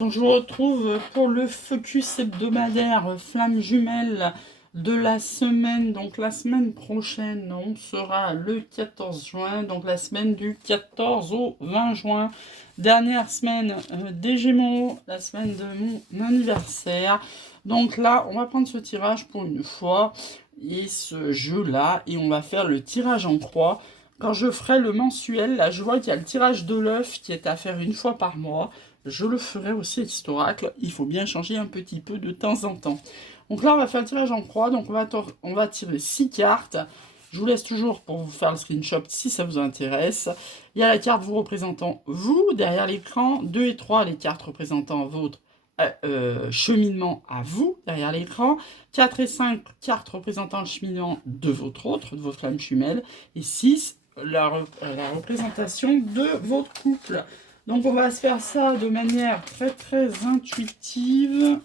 Donc je vous retrouve pour le focus hebdomadaire flamme jumelle de la semaine. Donc la semaine prochaine, on sera le 14 juin, donc la semaine du 14 au 20 juin. Dernière semaine des Gémeaux, la semaine de mon anniversaire. Donc là, on va prendre ce tirage pour une fois et ce jeu-là, et on va faire le tirage en croix. Quand je ferai le mensuel, là je vois qu'il y a le tirage de l'œuf qui est à faire une fois par mois. Je le ferai aussi avec Oracle. Il faut bien changer un petit peu de temps en temps. Donc là, on va faire le tirage en croix. Donc on va tirer 6 cartes. Je vous laisse toujours pour vous faire le screenshot si ça vous intéresse. Il y a la carte vous représentant vous derrière l'écran. 2 et 3, les cartes représentant votre cheminement à vous derrière l'écran. 4 et 5, cartes représentant le cheminement de votre autre, de votre flamme jumelle. Et 6, la représentation de votre couple. Donc on va se faire ça de manière très très intuitive.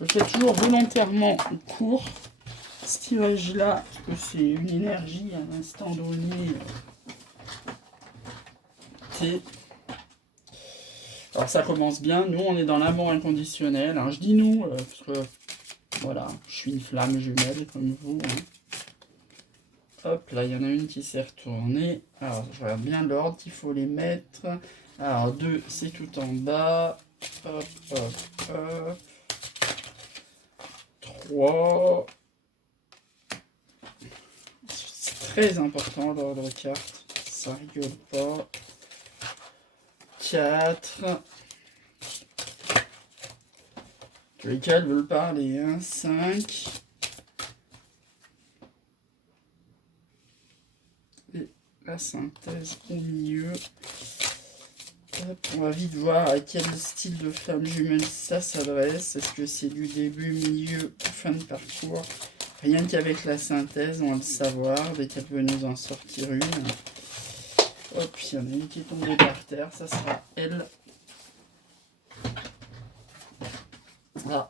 Je fais toujours volontairement court ce tirage-là, parce que c'est une énergie à un instant donné. Alors ça commence bien, nous on est dans l'amour inconditionnel. Hein. Je dis nous, parce que voilà, je suis une flamme jumelle comme vous. Hein. Hop, là, il y en a une qui s'est retournée. Alors, je regarde bien l'ordre qu'il faut les mettre. Alors, 2, c'est tout en bas. Hop, hop, hop. 3. C'est très important, l'ordre de carte. Ça rigole pas. 4. Lesquels veulent parler, hein. 5. La synthèse au milieu. Hop, on va vite voir à quel style de flamme jumelle ça s'adresse. Est-ce que c'est du début, milieu ou fin de parcours? Rien qu'avec la synthèse, on va le savoir dès qu'elle peut nous en sortir une. Hop, il y en a une qui est tombée par terre, ça sera elle. Ah.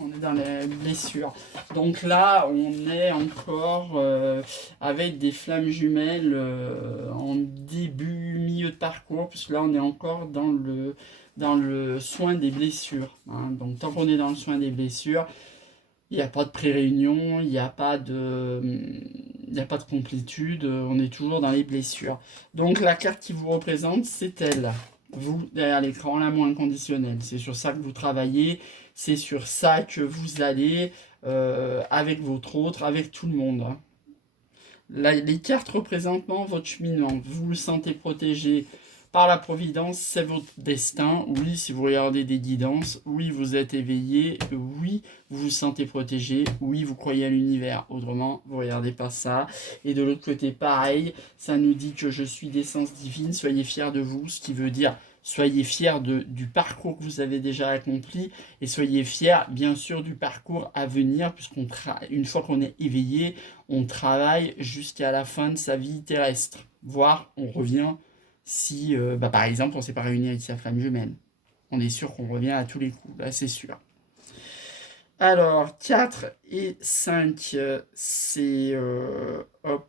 On est dans les blessures. Donc là, on est encore avec des flammes jumelles en début, milieu de parcours, puisque là, on est encore dans le soin des blessures. Hein. Donc tant qu'on est dans le soin des blessures, il n'y a pas de pré-réunion, il n'y a pas de complétude, on est toujours dans les blessures. Donc la carte qui vous représente, c'est elle. Vous, derrière l'écran, l'amour inconditionnel. C'est sur ça que vous travaillez. C'est sur ça que vous allez avec votre autre, avec tout le monde. Hein. Là, les cartes représentent votre cheminement. Vous vous sentez protégé par la providence, c'est votre destin. Oui, si vous regardez des guidances, oui, vous êtes éveillé. Oui, vous vous sentez protégé. Oui, vous croyez à l'univers. Autrement, vous ne regardez pas ça. Et de l'autre côté, pareil, ça nous dit que je suis d'essence divine. Soyez fiers de vous, ce qui veut dire... Soyez fiers du parcours que vous avez déjà accompli et soyez fiers, bien sûr, du parcours à venir, puisqu'une fois qu'on est éveillé, on travaille jusqu'à la fin de sa vie terrestre. Voire, on revient si, par exemple, on ne s'est pas réuni avec sa flamme jumelle. On est sûr qu'on revient à tous les coups, là, c'est sûr. Alors, 4 et 5, c'est... hop...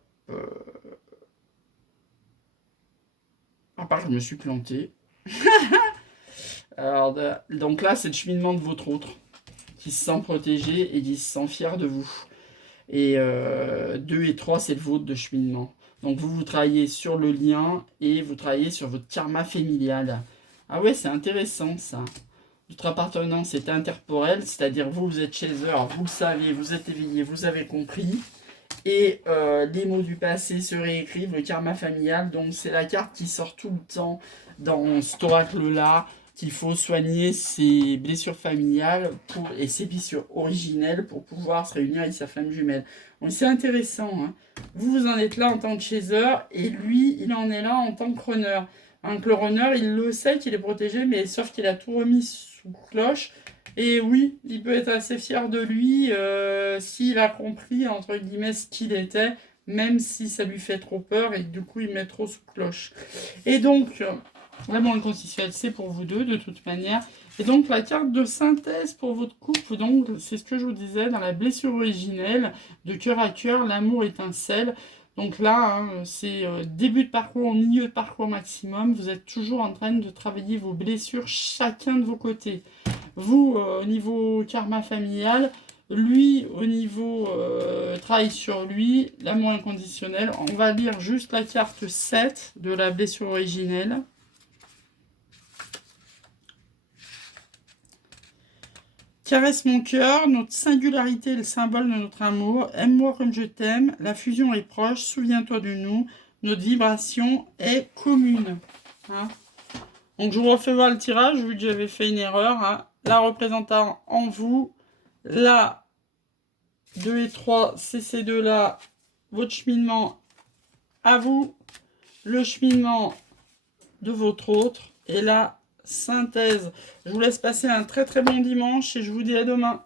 À part, je me suis planté. Alors, donc là, c'est le cheminement de votre autre qui se sent protégé et qui se sent fier de vous. Et 2 et 3, c'est le vôtre de cheminement. Donc vous travaillez sur le lien et vous travaillez sur votre karma familial. Ah ouais, c'est intéressant ça. Votre appartenance est intemporelle, c'est-à-dire vous êtes chez eux, vous le savez, vous êtes éveillé, vous avez compris. Et les mots du passé se réécrivent, le karma familial. Donc c'est la carte qui sort tout le temps dans cet oracle-là, qu'il faut soigner ses blessures familiales et ses blessures originelles pour pouvoir se réunir avec sa flamme jumelle. Donc c'est intéressant. Hein. Vous en êtes là en tant que chaser et lui, il en est là en tant que runner. Hein, le runner, il le sait qu'il est protégé, mais sauf qu'il a tout remis sous cloche. Et oui, il peut être assez fier de lui s'il a compris, entre guillemets, ce qu'il était, même si ça lui fait trop peur et du coup, il met trop sous cloche. Et donc, vraiment inconditionnel, c'est pour vous deux, de toute manière. Et donc, la carte de synthèse pour votre couple, donc, c'est ce que je vous disais, dans la blessure originelle, de cœur à cœur, l'amour étincelle. Donc là, hein, c'est début de parcours, milieu de parcours maximum. Vous êtes toujours en train de travailler vos blessures chacun de vos côtés. Vous, au niveau karma familial, lui, au niveau travail sur lui, l'amour inconditionnel. On va lire juste la carte 7 de la blessure originelle. Caresse mon cœur, notre singularité est le symbole de notre amour. Aime-moi comme je t'aime, la fusion est proche, souviens-toi de nous, notre vibration est commune. Hein. Donc je vous refais voir le tirage, vu que j'avais fait une erreur. Hein. La représentant en vous, la 2 et 3, c'est ces deux-là, votre cheminement à vous, le cheminement de votre autre, et la synthèse. Je vous laisse passer un très très bon dimanche et je vous dis à demain.